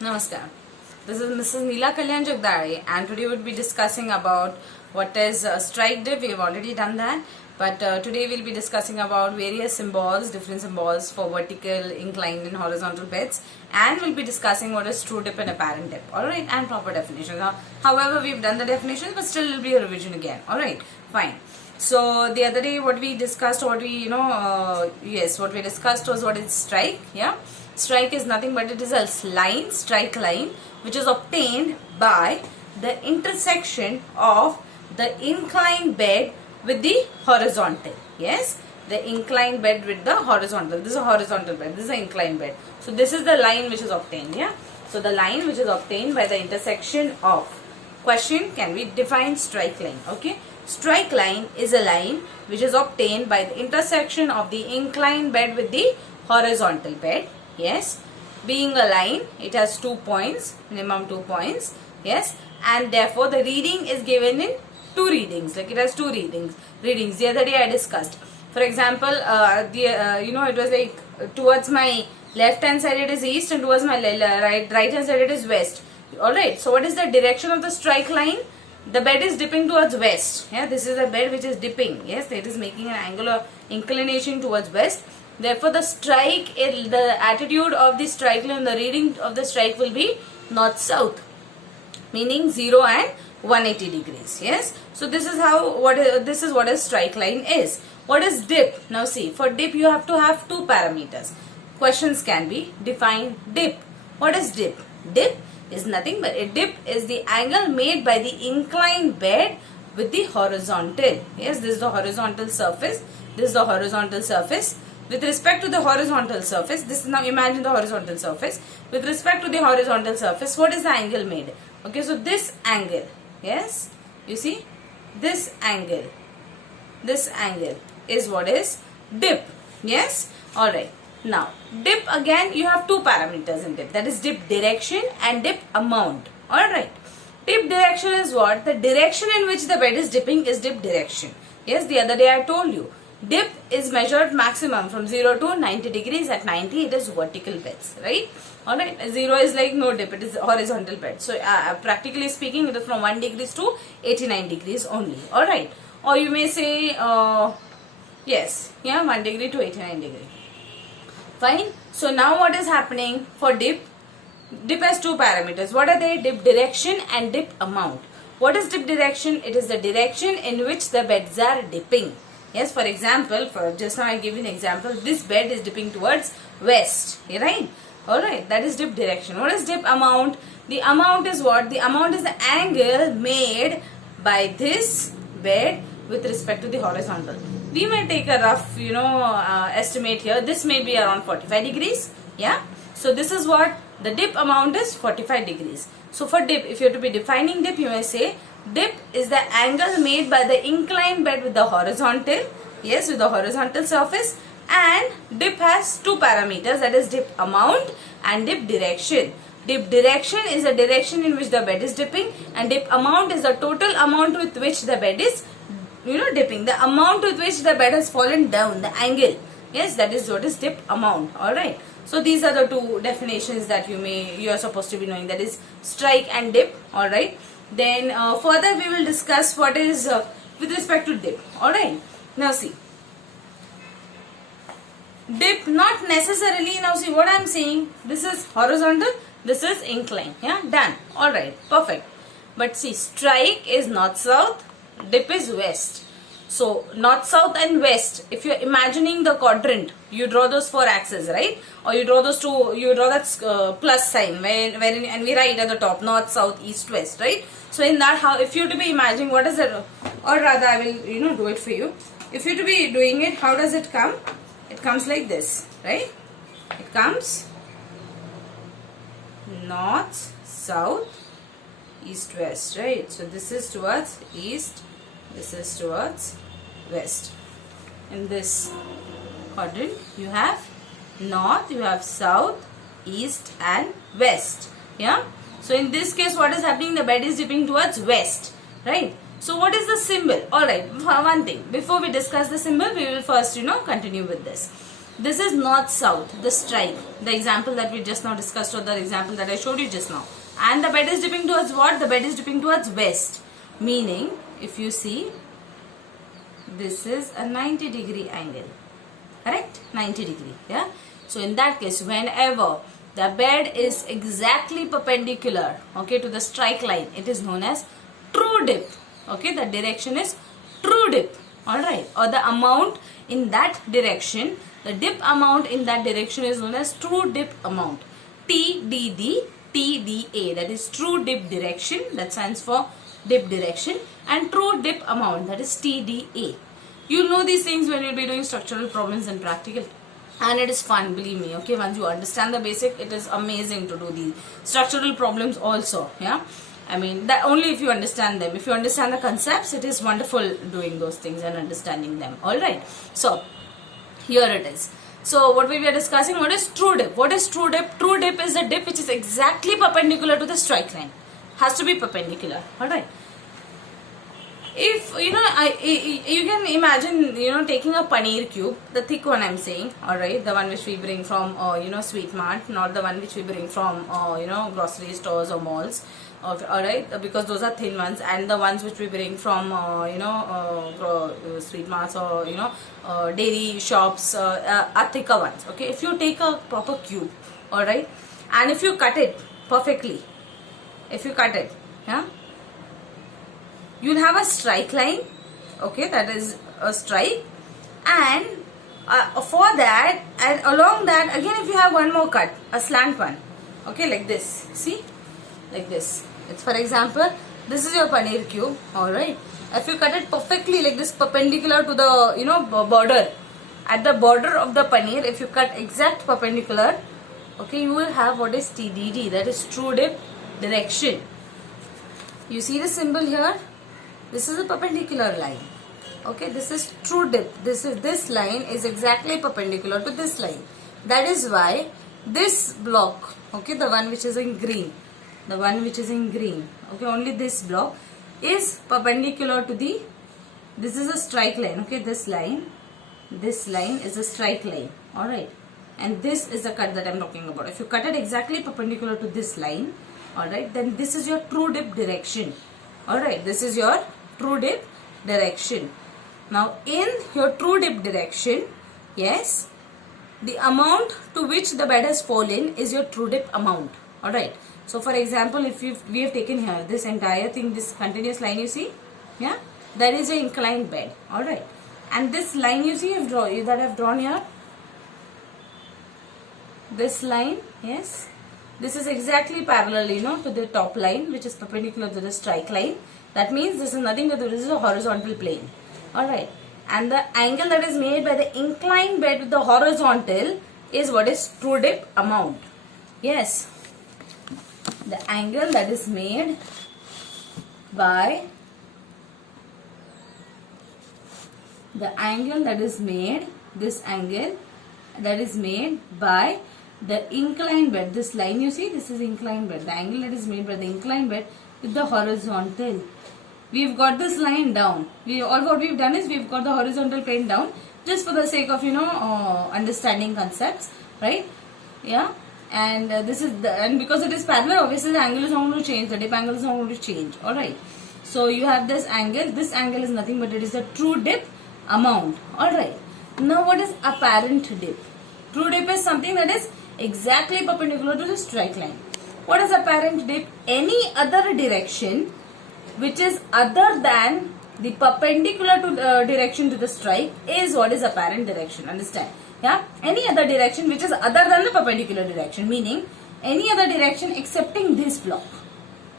Namaskar. This is Mrs. Neela Kalyan Jagdari, and today we'll be discussing about what is strike dip. We have already done that, but today we'll be discussing about various symbols, different symbols for vertical, inclined and horizontal beds, and we'll be discussing what is true dip and apparent dip, alright, and proper definitions. However, we've done the definitions, but still it'll be a revision again, alright, fine. So the other day what we discussed, what we discussed was what is strike, yeah. Strike is nothing but it is a line, strike line, which is obtained by the intersection of the inclined bed with the horizontal. Yes, the inclined bed with the horizontal. This is a horizontal bed, this is an inclined bed. So this is the line which is obtained, yeah. So the line which is obtained by the intersection of. Question, can we define strike line? Okay. Strike line is a line which is obtained by the intersection of the inclined bed with the horizontal bed. Yes, being a line, it has 2 points, minimum 2 points. Yes, and therefore the reading is given in 2 readings. Like it has 2 readings. The other day I discussed. For example, it was like towards my left hand side it is east, and towards my right hand side it is west. All right. So what is the direction of the strike line? The bed is dipping towards west. Yeah, this is a bed which is dipping. Yes, it is making an angular inclination towards west. Therefore, the strike, the attitude of the strike line, the reading of the strike will be north-south, meaning 0 and 180 degrees. Yes. So this is how what a strike line is. What is dip? Now see, for dip you have to have 2 parameters. Questions can be define dip. What is dip? Dip is nothing but a dip is the angle made by the inclined bed with the horizontal. Yes, this is the horizontal surface. This is the horizontal surface. With respect to the horizontal surface, this is now imagine the horizontal surface. With respect to the horizontal surface, what is the angle made? Okay, so this angle, yes, you see, this angle is what is dip. Yes, alright. Now, dip again, you have 2 parameters in dip, that is dip direction and dip amount. Alright. Dip direction is what? The direction in which the bed is dipping is dip direction. Yes, the other day I told you. Dip is measured maximum from 0 to 90 degrees. At 90 it is vertical beds, right? Alright, 0 is like no dip, it is horizontal bed. So practically speaking, it is from 1 degrees to 89 degrees only. Alright, or you may say yes, yeah, 1 degree to 89 degree. Fine. So now what is happening for dip? Dip has 2 parameters. What are they? Dip direction and dip amount. What is dip direction? It is the direction in which the beds are dipping. Yes, for example, just now I give you an example. This bed is dipping towards west, right? Alright, that is dip direction. What is dip amount? The amount is what? The amount is the angle made by this bed with respect to the horizontal. We may take a rough, estimate here. This may be around 45 degrees. Yeah. So this is what the dip amount is, 45 degrees. So for dip, if you have to be defining dip, you may say dip is the angle made by the inclined bed with the horizontal, yes, with the horizontal surface, and dip has 2 parameters, that is dip amount and dip direction. Dip direction is the direction in which the bed is dipping, and dip amount is the total amount with which the bed is, dipping. The amount with which the bed has fallen down, the angle. Yes, that is what is dip amount. Alright. So these are the 2 definitions that you are supposed to be knowing, that is strike and dip. Alright. Then further we will discuss what is with respect to dip. Alright. Now see. Dip not necessarily, now see what I am saying. This is horizontal, this is inclined. Yeah, done. Alright, perfect. But see, strike is north-south, dip is west. So north, south and west, if you are imagining the quadrant, you draw those 4 axes, right? Or you draw those 2, you draw that plus sign and we write at the top north, south, east, west, right? So in that, how, if you have to be imagining what is it, or rather I will do it for you. If you have to be doing it, how does it come? It comes like this, right? It comes north, south, east, west, right? So this is towards east, this is towards west. In this quadrant you have north, you have south, east and west. Yeah. So in this case what is happening? The bed is dipping towards west, right? So what is the symbol? Alright, one thing. Before we discuss the symbol, we will first, continue with this. This is north south, the strike, the example that we just now discussed, or the example that I showed you just now. And the bed is dipping towards what? The bed is dipping towards west, meaning if you see, this is a 90-degree angle, correct? 90 degree, yeah. So in that case, whenever the bed is exactly perpendicular, okay, to the strike line, it is known as true dip. Okay, the direction is true dip, all right, or the amount in that direction, the dip amount in that direction is known as true dip amount, TDD, TDA, that is true dip direction, that stands for dip direction, and true dip amount, that is TDA. You know these things when you'll be doing structural problems in practical, and it is fun, believe me. Okay, once you understand the basic, it is amazing to do these structural problems also. Yeah, I mean that only if you understand them. If you understand the concepts, it is wonderful doing those things and understanding them. All right, so here it is. So what we were discussing, what is true dip? What is true dip? True dip is a dip which is exactly perpendicular to the strike line. Has to be perpendicular. All right. If you know, you can imagine, you know, taking a paneer cube, the thick one I'm saying, all right, the one which we bring from you know, Sweet Mart, not the one which we bring from you know, grocery stores or malls, all right, because those are thin ones, and the ones which we bring from you know, Sweet Marts or you know, dairy shops are thicker ones. Okay, if you take a proper cube, all right, and if you cut it perfectly, if you cut it, yeah, you'll have a strike line, okay, that is a strike, and for that, and along that again, if you have one more cut, a slant one, okay, like this, see, like this. It's, for example, this is your paneer cube, all right. If you cut it perfectly like this, perpendicular to the, you know, border, at the border of the paneer, if you cut exact perpendicular, okay, you will have what is TDD, that is true dip direction. You see the symbol here? This is a perpendicular line. Okay, this is true dip. This line is exactly perpendicular to this line. That is why this block, okay, the one which is in green, okay, only this block is perpendicular to the, this is a strike line, okay, this line is a strike line, all right, and this is the cut that I'm talking about. If you cut it exactly perpendicular to this line, all right, then this is your true dip direction. All right, this is your true dip direction. Now in your true dip direction, yes, the amount to which the bed has fallen is your true dip amount. All right, so for example, if we have taken here this entire thing, this continuous line, you see, yeah, that is an inclined bed. All right, and this line you see that I've drawn here, this line, yes, this is exactly parallel, you know, to the top line, which is perpendicular to the strike line. That means this is nothing but this is a horizontal plane. All right, and the angle that is made by the inclined bed with the horizontal is what is true dip amount. Yes, the angle that is made by this angle that is made by the inclined bed, this line you see, this is inclined bed, the angle that is made by the inclined bed with the horizontal. We've got this line down. All what we've done is we've got the horizontal plane down just for the sake of, you know, understanding concepts, right? Yeah, and this is and because it is parallel, obviously the angle is not going to change, the dip angle is not going to change. All right, so you have this angle. This angle is nothing but it is the true dip amount. All right, now what is apparent dip? True dip is something that is exactly perpendicular to the strike line. What is apparent dip? Any other direction which is other than the perpendicular to direction to the strike is what is apparent direction. Understand? Yeah, any other direction which is other than the perpendicular direction, meaning any other direction excepting this block,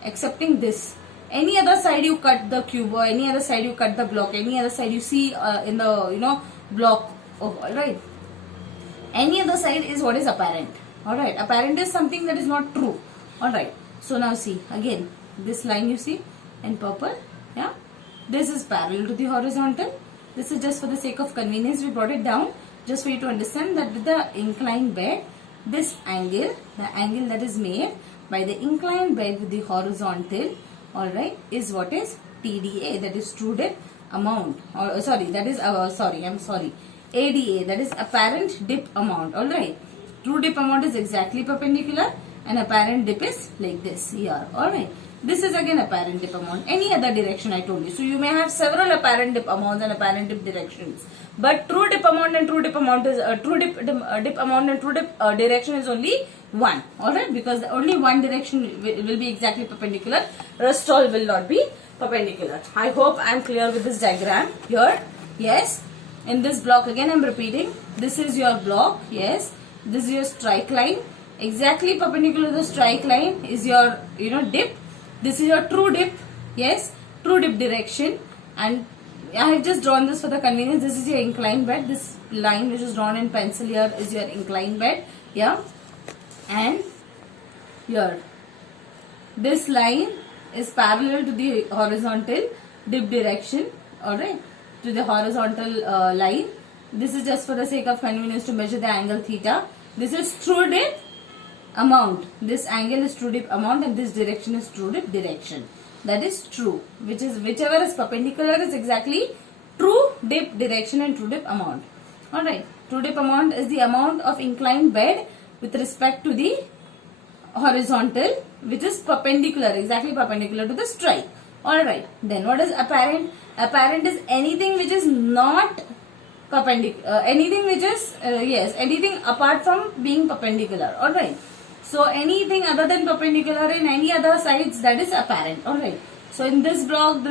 excepting this. Any other side you cut the cube, or any other side you cut the block, any other side you see in the, you know, block. Oh, all right, any other side is what is apparent. All right, apparent is something that is not true. All right, so now see again this line you see in purple, yeah, this is parallel to the horizontal. This is just for the sake of convenience, we brought it down just for you to understand that with the inclined bed, this angle, the angle that is made by the inclined bed with the horizontal, all right, is what is TDA, that is true dip amount, or sorry, that is I'm sorry, ADA, that is apparent dip amount. Alright. True dip amount is exactly perpendicular and apparent dip is like this here. Alright. This is again apparent dip amount. Any other direction I told you. So you may have several apparent dip amounts and apparent dip directions. But true dip amount and true dip amount is dip amount and true dip direction is only one. Alright. Because only one direction will be exactly perpendicular. Rest all will not be perpendicular. I hope I am clear with this diagram here. Yes. In this block again I am repeating. This is your block. Yes. This is your strike line. Exactly perpendicular to the strike line is your dip. This is your true dip. Yes. True dip direction. And I have just drawn this for the convenience. This is your inclined bed. This line which is drawn in pencil here is your inclined bed. Yeah. And here. This line is parallel to the horizontal dip direction. Alright. To the horizontal line. This is just for the sake of convenience to measure the angle theta. This is true dip amount. This angle is true dip amount and this direction is true dip direction. That is true. Whichever is perpendicular is exactly true dip direction and true dip amount. Alright. True dip amount is the amount of inclined bed with respect to the horizontal which is perpendicular, exactly perpendicular to the strike. Alright. Then what is apparent? Apparent is anything which is not perpendicular, anything which is anything apart from being perpendicular. Alright. So anything other than perpendicular in any other sides, that is apparent. Alright. So in this block,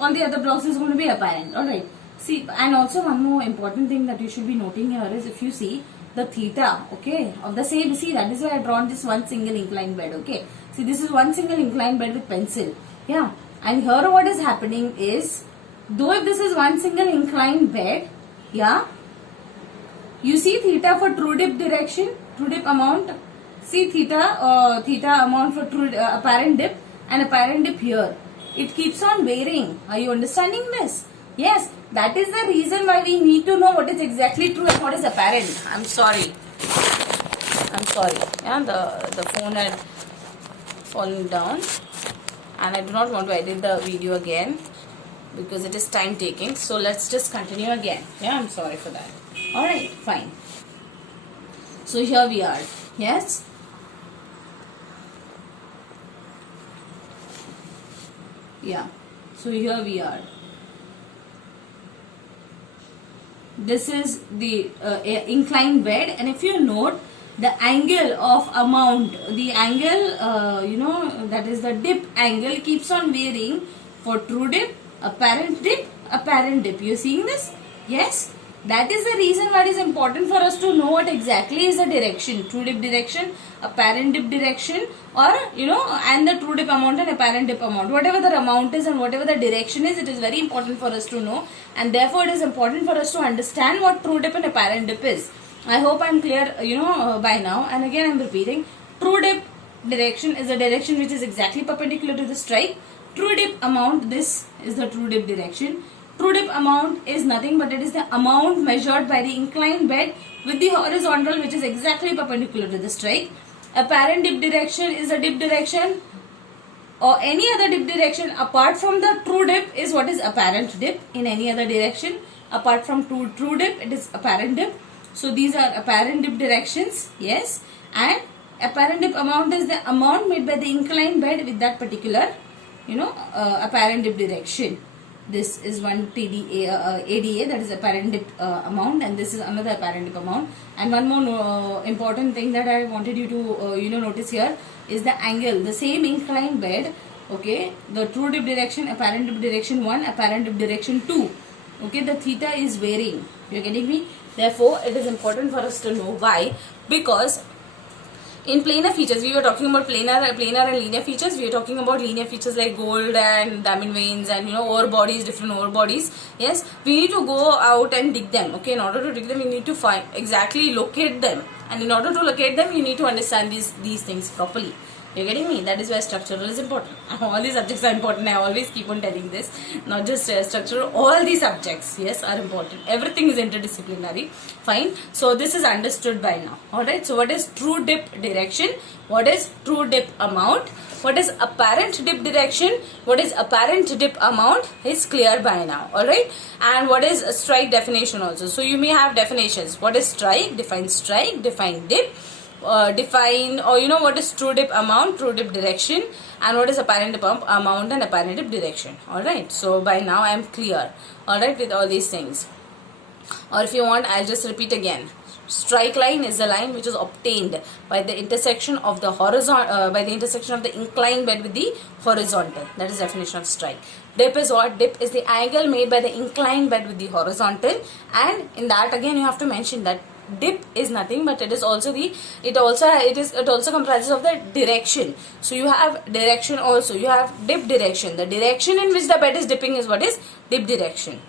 all the other blocks is going to be apparent. Alright. See, and also one more important thing that you should be noting here is if you see the theta, okay, of the same, see, that is why I have drawn this one single inclined bed. Okay. See, this is one single inclined bed with pencil. Yeah. And here what is happening is, though if this is one single inclined bed, yeah, you see theta for true dip direction, true dip amount. See theta amount for true apparent dip and apparent dip here. It keeps on varying. Are you understanding this? Yes, that is the reason why we need to know what is exactly true and what is apparent. I'm sorry. Yeah, the phone had fallen down and I do not want to edit the video again because it is time taking. So let's just continue again. Yeah, I'm sorry for that. Alright, fine. So here we are. Yes. Yeah. So here we are. This is the inclined bed, and if you note the angle of amount, the angle that is the dip angle keeps on varying for true dip, apparent dip, apparent dip. You seeing this? Yes. That is the reason why it is important for us to know what exactly is the direction, true dip direction, apparent dip direction, or and the true dip amount and apparent dip amount. Whatever the amount is and whatever the direction is, it is very important for us to know, and therefore it is important for us to understand what true dip and apparent dip is. I hope I am clear, by now. And again I am repeating, true dip direction is a direction which is exactly perpendicular to the strike. True dip amount, this is the true dip direction. True dip amount is nothing but it is the amount measured by the inclined bed with the horizontal which is exactly perpendicular to the strike. Apparent dip direction is a dip direction or any other dip direction apart from the true dip is what is apparent dip. In any other direction apart from true dip, it is apparent dip. So these are apparent dip directions. Yes. And apparent dip amount is the amount made by the inclined bed with that particular apparent dip direction. This is one ADA, that is apparent dip amount, and this is another apparent dip amount. And one more important thing that I wanted you to notice here is the angle. The same inclined bed, okay, the true dip direction, apparent dip direction 1, apparent dip direction 2. Okay, the theta is varying. You are getting me? Therefore, it is important for us to know why, because in planar features, we were talking about planar and linear features. We are talking about linear features like gold and diamond veins and ore bodies, different ore bodies. Yes, we need to go out and dig them. Okay, in order to dig them, we need to locate them, and in order to locate them, you need to understand these things properly. You're getting me? That is why structural is important. All these subjects are important. I always keep on telling this. Not just structural. All these subjects, yes, are important. Everything is interdisciplinary. Fine. So this is understood by now. Alright. So what is true dip direction? What is true dip amount? What is apparent dip direction? What is apparent dip amount is clear by now. Alright. And what is a strike definition also? So you may have definitions. What is strike? Define dip. Define, or you know what is true dip amount, true dip direction, and what is apparent dip amount and apparent dip direction. Alright, so by now I am clear, alright, with all these things. Or if you want, I'll just repeat again. Strike line is a line which is obtained by the intersection of the inclined bed with the horizontal. That is definition of strike. Dip is what? Dip is the angle made by the inclined bed with the horizontal, and in that again you have to mention that dip is nothing but it also comprises of the direction. So you have direction also. You have dip direction. The direction in which the bed is dipping is what is dip direction.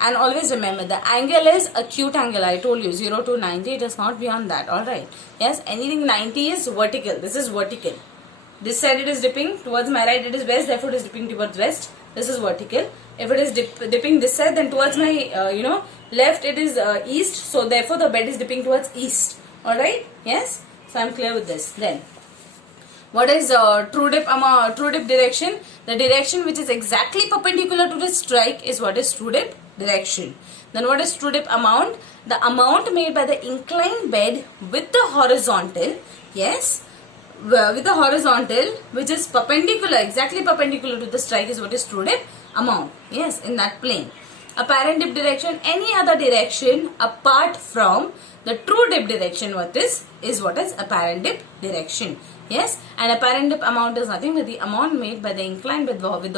And always remember, the angle is acute angle. I told you 0 to 90. It is not beyond that. Alright. Yes, anything 90 is vertical. This is vertical. This side it is dipping towards my right. It is west. Therefore, it is dipping towards west. This is vertical. If it is dipping this side, then towards my left it is east. So therefore, the bed is dipping towards east. Alright. Yes. So I am clear with this. Then, what is true dip direction? The direction which is exactly perpendicular to the strike is what is true dip direction. Then what is true dip amount? The amount made by the inclined bed with the horizontal, yes, with the horizontal which is perpendicular, exactly perpendicular to the strike is what is true dip amount, yes, in that plane. Apparent dip direction, any other direction apart from the true dip direction, what is what is apparent dip direction. Yes, and apparent dip amount is nothing but the amount made by the inclined bed with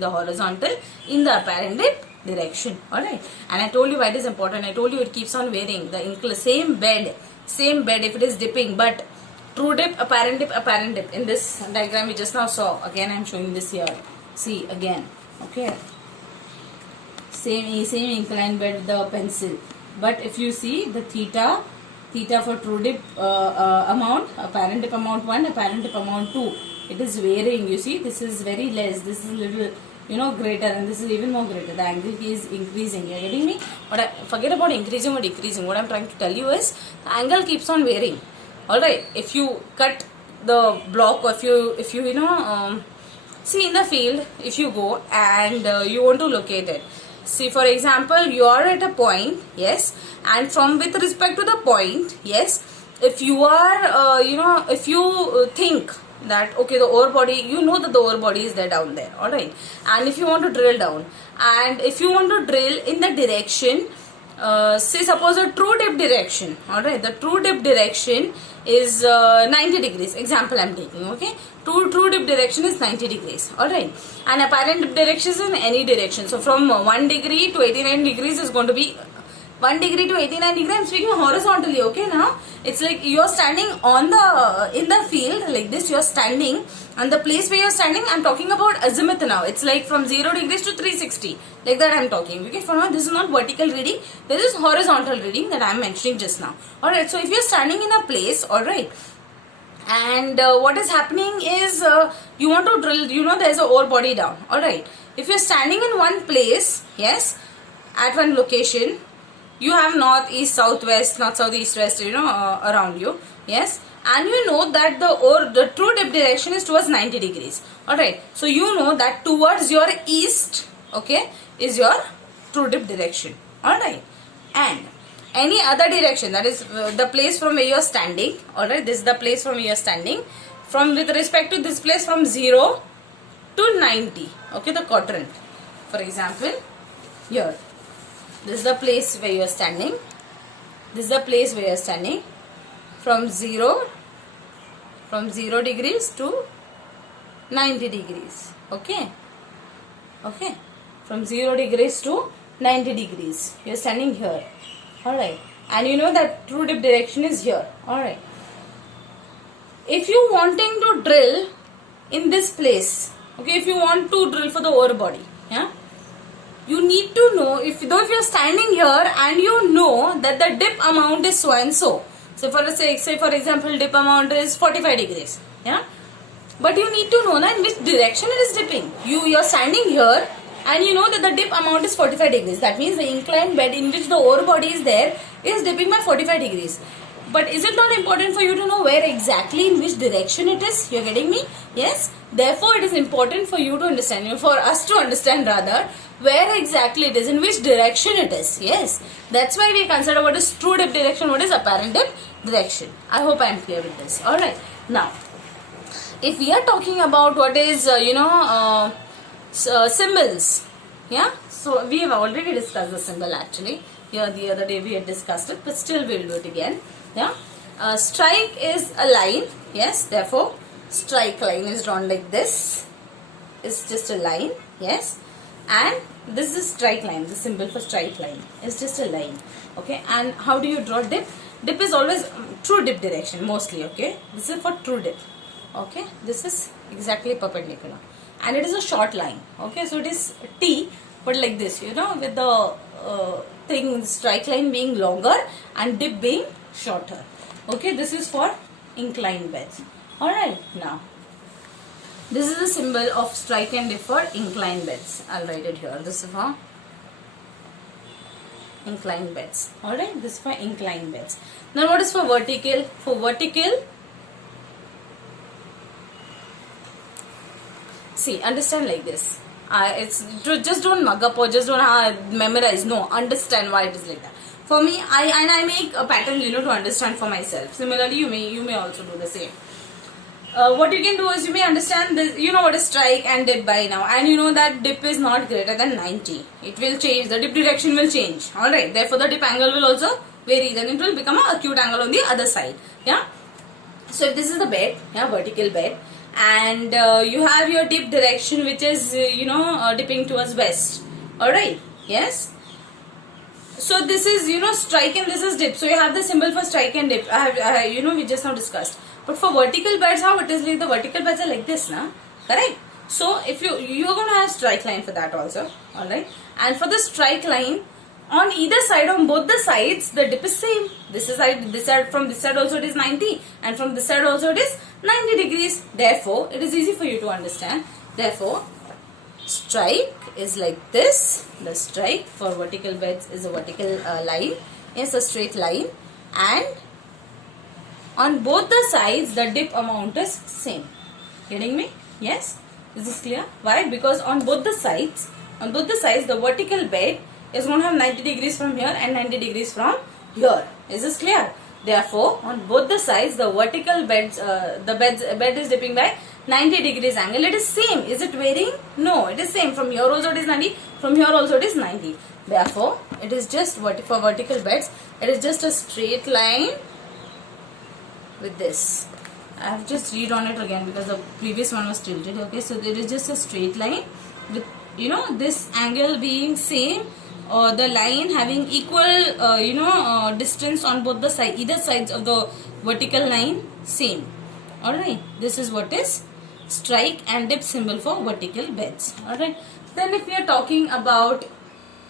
the horizontal in the apparent dip direction. Alright, and I told you why it is important. I told you it keeps on varying. The same bed if it is dipping, but true dip, apparent dip. In this diagram we just now saw. Again I am showing this here. See again. Okay. Same inclined bed with the pencil. But if you see the theta for true dip amount, apparent dip amount 1, apparent dip amount 2, it is varying. You see, this is very less, this is a little greater, and this is even more greater. The angle is increasing. You are getting me? But forget about increasing or decreasing. What I am trying to tell you is the angle keeps on varying. Alright, if you cut the block, or if you see in the field, if you go and you want to locate it. See, for example, you are at a point, yes, and with respect to the point, yes, if you are, if you think that, okay, the ore body, you know that the ore body is there down there, alright, and if you want to drill down, and if you want to drill in the direction, say suppose a true dip direction, alright, the true dip direction is 90 degrees, example I am taking, okay. True dip direction is 90 degrees, alright, and apparent dip direction is in any direction. So from 1 degree to 89 degrees is going to be 1 degree to 89 degrees. I am speaking horizontally, okay. Now it's like you are standing in the field like this. You are standing, and the place where you are standing, I am talking about azimuth now. It's like from 0 degrees to 360, like that I am talking, okay. For now, this is not vertical reading, this is horizontal reading that I am mentioning just now. Alright, so if you are standing in a place, alright, and what is happening is you want to drill, there is a ore body down, alright. If you are standing in one place, yes, at one location, you have north, east, south, west, north, south, east, west, around you, yes, and you know that the true dip direction is towards 90 degrees, alright. So you know that towards your east, okay, is your true dip direction, alright, and any other direction, that is the place from where you are standing, alright, this is the place from where you are standing, with respect to this place from 0 to 90, okay, the quadrant. For example, here, this is the place where you are standing, this is the place where you are standing, from 0 degrees to 90 degrees, okay, from 0 degrees to 90 degrees, you are standing here. Alright, and you know that true dip direction is here. Alright, if you wanting to drill in this place, okay, if you want to drill for the ore body, yeah, you need to know, if you are standing here and you know that the dip amount is so and so, So say for example, dip amount is 45 degrees. Yeah. But you need to know na, in which direction it is dipping. You're standing here and you know that the dip amount is 45 degrees. That means the inclined bed in which the ore body is there is dipping by 45 degrees. But is it not important for you to know where exactly, in which direction it is? You're getting me? Yes. Therefore, it is important for you to understand, for us to understand rather, where exactly it is, in which direction it is. Yes. That's why we consider what is true dip direction, what is apparent dip direction. I hope I am clear with this. Alright. Now, if we are talking about what is, symbols. Yeah. So, we have already discussed the symbol actually. Here the other day we had discussed it, but still we will do it again. Yeah. Strike is a line. Yes. Therefore, strike line is drawn like this. It's just a line. Yes. And this is strike line. The symbol for strike line is just a line. Okay. And how do you draw dip? Dip is always true dip direction mostly. Okay. This is for true dip. Okay. This is exactly perpendicular. And it is a short line. Okay. So it is T, but like this, with the strike line being longer and dip being shorter. Okay, this is for inclined beds. Alright, now this is the symbol of strike and dip for inclined beds. I'll write it here. This is for inclined beds. Alright, this is for inclined beds. Now what is for vertical? For vertical, see, understand like this. It's just don't mug up or just don't memorize. No, understand why it is like that. For me, I make a pattern, to understand for myself. Similarly, you may also do the same. What you can do is you may understand this. You know what is strike and dip by now, and you know that dip is not greater than 90. It will change. The dip direction will change. All right. Therefore, the dip angle will also vary. Then it will become an acute angle on the other side. Yeah. So if this is the bed, vertical bed, and you have your dip direction, which is dipping towards west. All right. Yes. So this is strike and this is dip. So you have the symbol for strike and dip. We just now discussed. But for vertical beds, how it is like, the vertical beds are like this, na? Correct? So if you're going to have strike line for that also. Alright. And for the strike line, on either side, on both the sides, the dip is same. This side, from this side also it is 90. And from this side also it is 90 degrees. Therefore, it is easy for you to understand. Therefore, strike is like this. The strike for vertical beds is a vertical line. It's a straight line. And on both the sides, the dip amount is same. Getting me? Yes? Is this clear? Why? Because on both the sides, the vertical bed is going to have 90 degrees from here and 90 degrees from here. Is this clear? Therefore, on both the sides, the vertical beds, bed is dipping by 90 degrees angle. It is same. Is it varying? No, it is same. From here also it is 90. From here also it is 90. Therefore, it is just for vertical beds. It is just a straight line with this. I have just redrawn it again because the previous one was tilted. Okay, so there is just a straight line with this angle being same. The line having equal distance on both the either sides of the vertical line same. Alright, this is what is strike and dip symbol for vertical beds. Alright, then if we are talking about